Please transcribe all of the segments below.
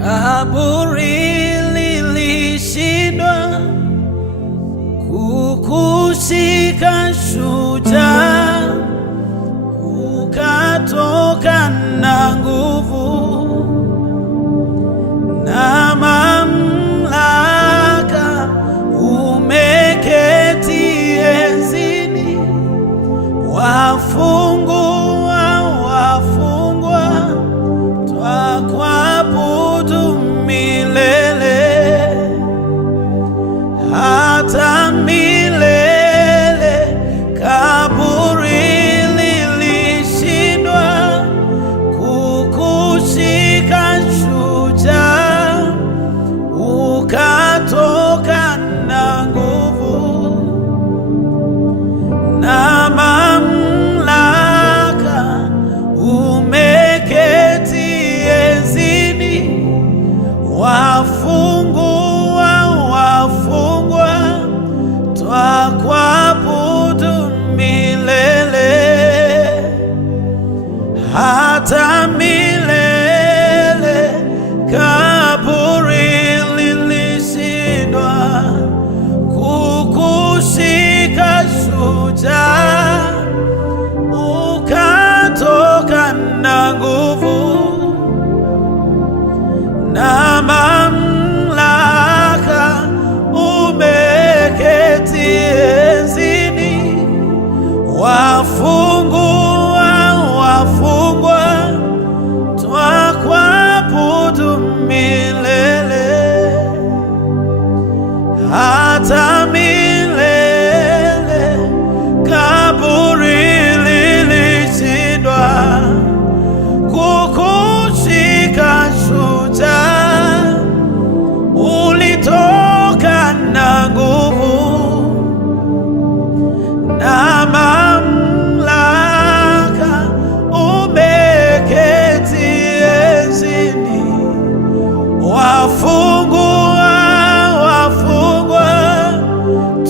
Kaburi lilishindwa kukushika, shujaa, ukatoka na nguvu na mamlaka, umeketi enzini, wafungua wafungwa, twakuabudu milele hata milele. Kaburi lilishindwa kukushika, shujaa, ukatoka na nguvu na mamlaka, umeketi enzini, wafungua wafungwa, twakuabudu milele hata milele. Kaburi lilishindwa kukushika, shujaa, ukatoka na nguvu na mamlaka, umeketi enzini, wafungua wafungwa, twakuabudu milele hata milele. Kaburi lilishindwa kukushika, shujaa, ulitoka na nguvu na mamlaka, umeketi enzini, wafungua wafungwa,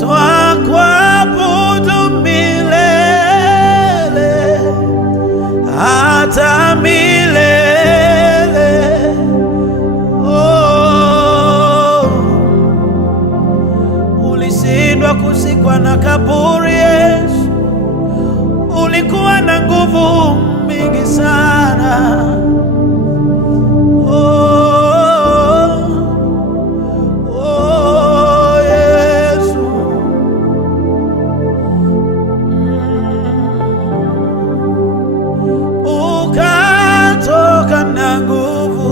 twakuabudu milele hata milele. Oh, ulishindwa kushikwa na kaburi, Yesu, ulikuwa na nguvu mingi sana. Ukatoka na nguvu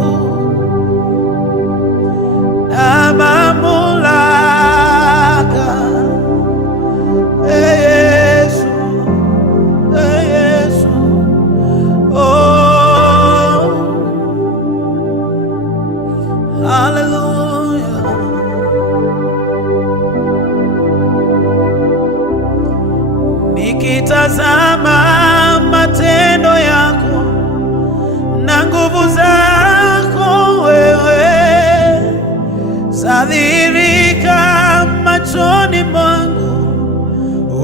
na mamlaka, Yesu, Yesu. Oh, hallelujah. Nikitazama matendo yako na nguvu zako, wewe zadhihirika machoni mwangu.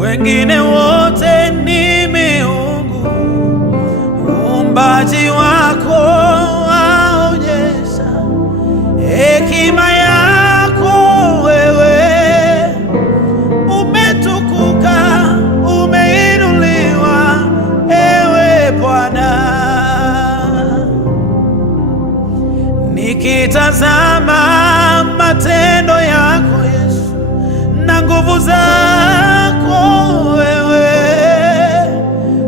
Wengine wote ni miungu, uumbaji wako waonyesha hekima yako. Wewe umetukuka, umeinuliwa, ewe Bwana. Nikitazama matendo yako, Yesu, na nguvu zako, wewe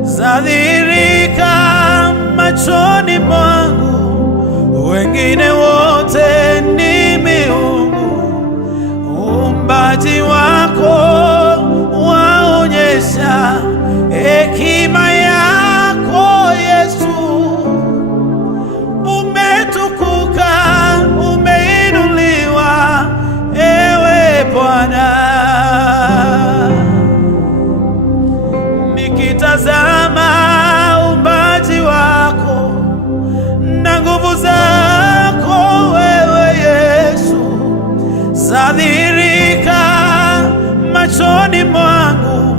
zadhihirika machoni mwangu. Wengine wote ni miungu, uumbaji wako waonyesha hekima yako. Yesu, umetukuka, umeinuliwa, ewe Bwana. Nikitazama uumbaji wako na nguvu zako, wewe Yesu, zadhihirika machoni mwangu.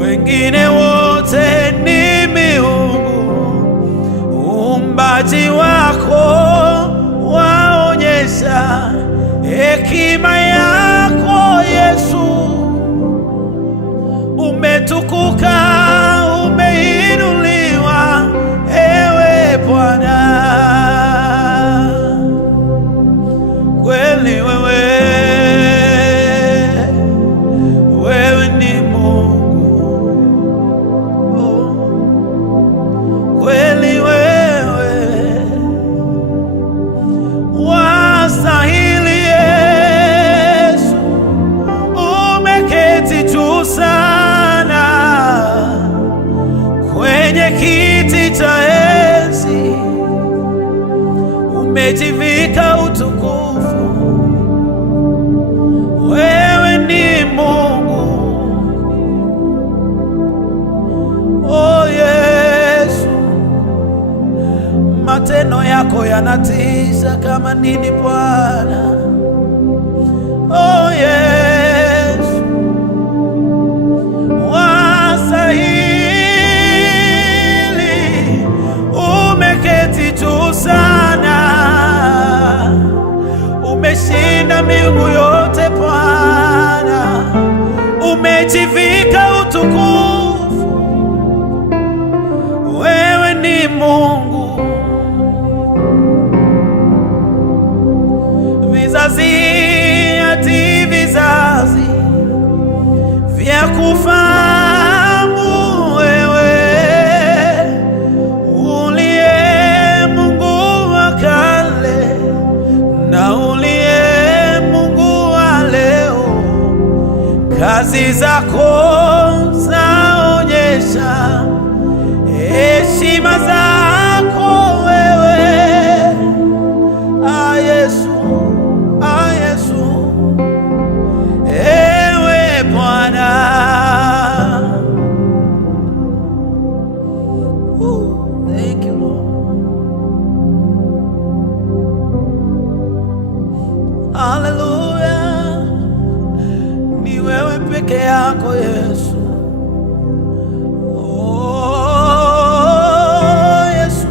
Wengine wote ni miungu, uumbaji wako wa zaonyesha hekima yako Yesu. Umetukuka, umeinuliwa, ewe Bwana. Kweli wewe ni Mungu. Kweli wewe wastahili Yesu. Umeketi juu sana kwenye kiti cha enzi, umejivika utukufu. Wewe ni Mungu, oh Yesu. Matendo yako yanatisha kama nini Bwana, oh Yesu. Wastahili, umeketi juu sana, umeshinda miungu yote Bwana, umejivika utukufu. Wewe ni Mungu. Vizazi hadi vizazi vya kufahamu wewe, uliye Mungu wa kale na uliye Mungu wa leo. Kazi zako zaonyesha heshima zako wewe, ah Yesu, ah Yesu, ewe Bwana. Thank you Lord. Hallelujah. Ni wewe peke yako Yesu. Oh Yesu.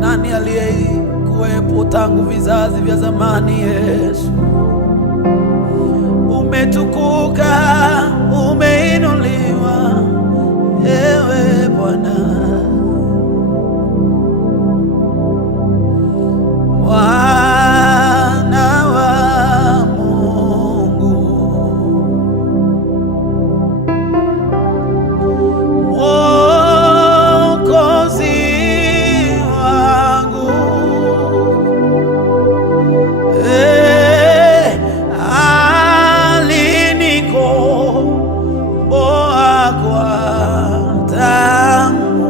Nani aliyekuwepo tangu vizazi vya zamani Yesu? Umetukuka, umeinuliwa, ewe Bwana. Mwana wa Mungu, Mwokozi wangu, alinikomboa kwa damu.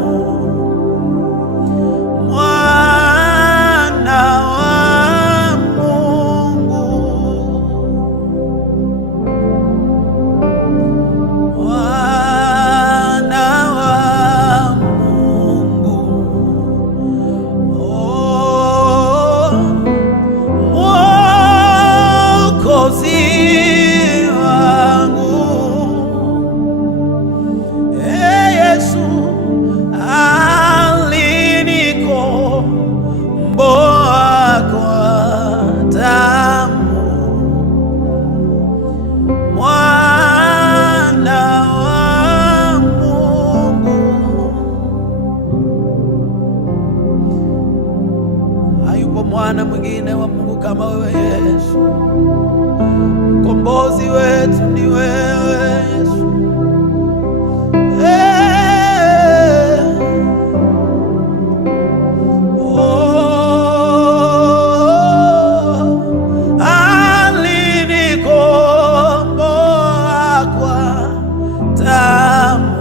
Mwana mwingine wa Mungu kama wewe Yesu. Mkombozi wetu ni wewe Yesu. Alinikomboa kwa damu.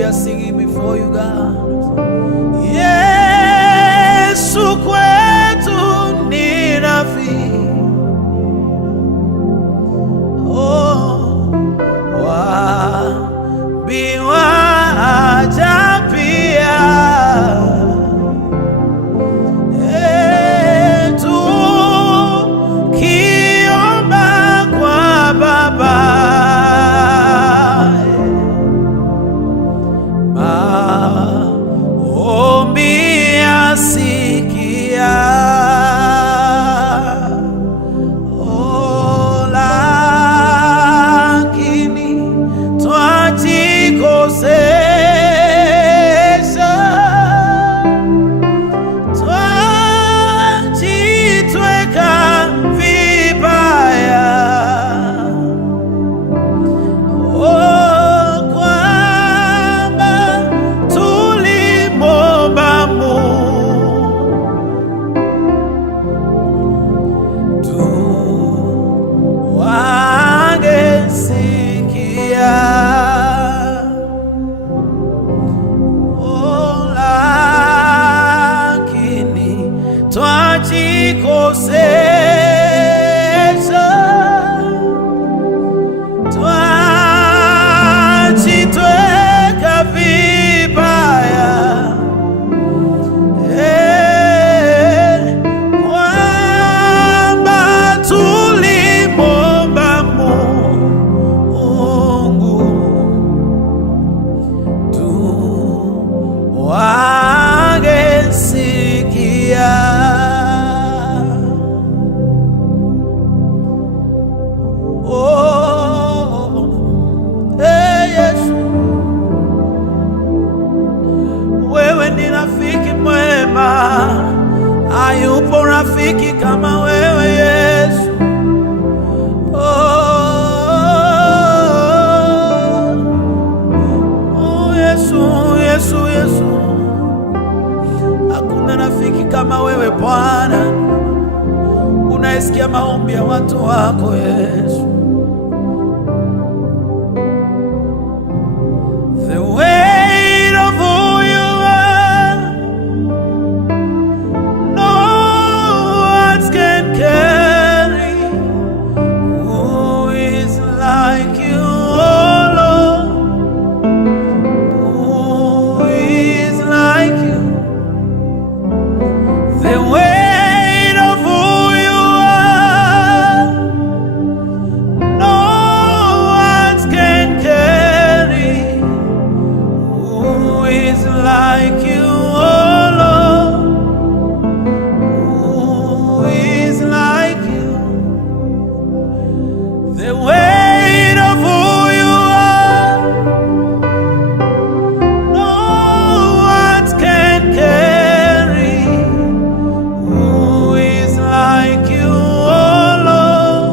we are singing before you, God. Yesu kwetu ni rafiki. Oh, waambiwa aja pia. Tukiomba kwa Baba, maombi asikia. Oh, lakini twajikosesha, twajitweka vibaya. Oh, kwamba tulimwomba Mungu wangesikia. Oh, lakini twajikosesha, twajitweka vibaya. Kwamba tulimwomba Mungu tu wangesikia. Yesu, wewe ni rafiki mwema, hayupo rafiki kama wewe Yesu. Yesu, hakuna rafiki kama wewe Bwana, unaisikia maombi ya watu wako Yesu. The weight of who you are, no words can carry. Who is like you, oh Lord? Who is like you? The weight of who you are, no words can carry. Who is like you, oh Lord? Who is like you? The weight of who you are, no words can carry. Who is like you, oh Lord?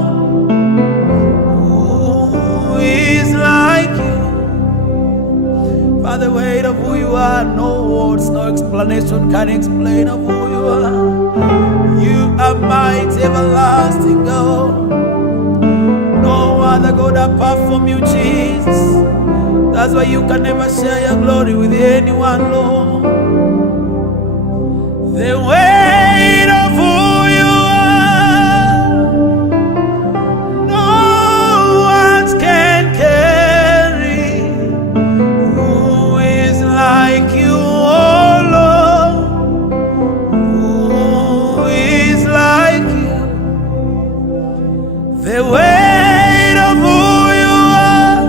Who is like you? Father, the weight of who you are, no words, no explanation can explain of who you are. You are mighty, everlasting God. No other God apart from you, Jesus. That's why you can never share your glory with anyone, Lord. The weight of who you are, no words can carry. Who is like you, oh Lord? Who is like you? The weight of who you are,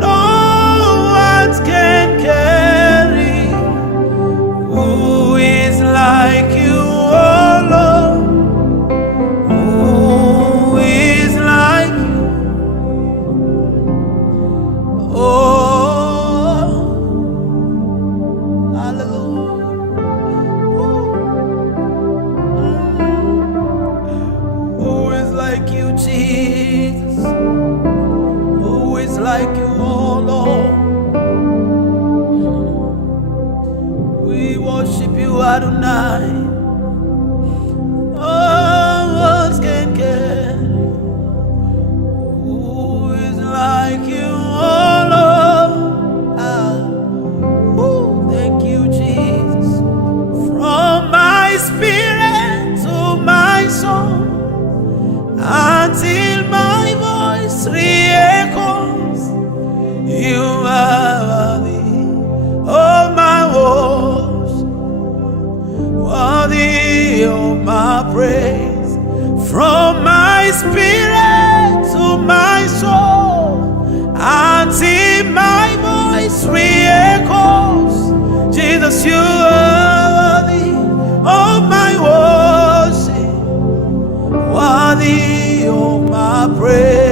no words can carry. Who is like you, oh Lord? Who is like you? Oh, hallelujah. Who is like you, Jesus? Who is like you, oh Lord? We worship you, Adonai. Oh, words can carry. Who is like you, oh Lord? from my spirit to my soul, until my voice re-echoes. Jesus, you are worthy of my worship, worthy of my praise.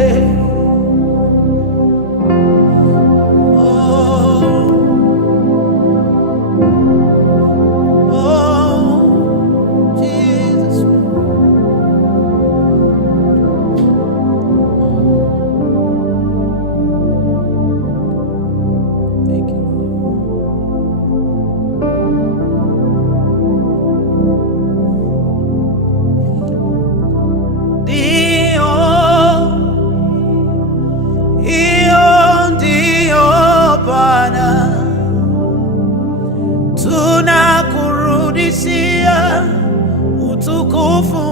Tunakurudishia utukufu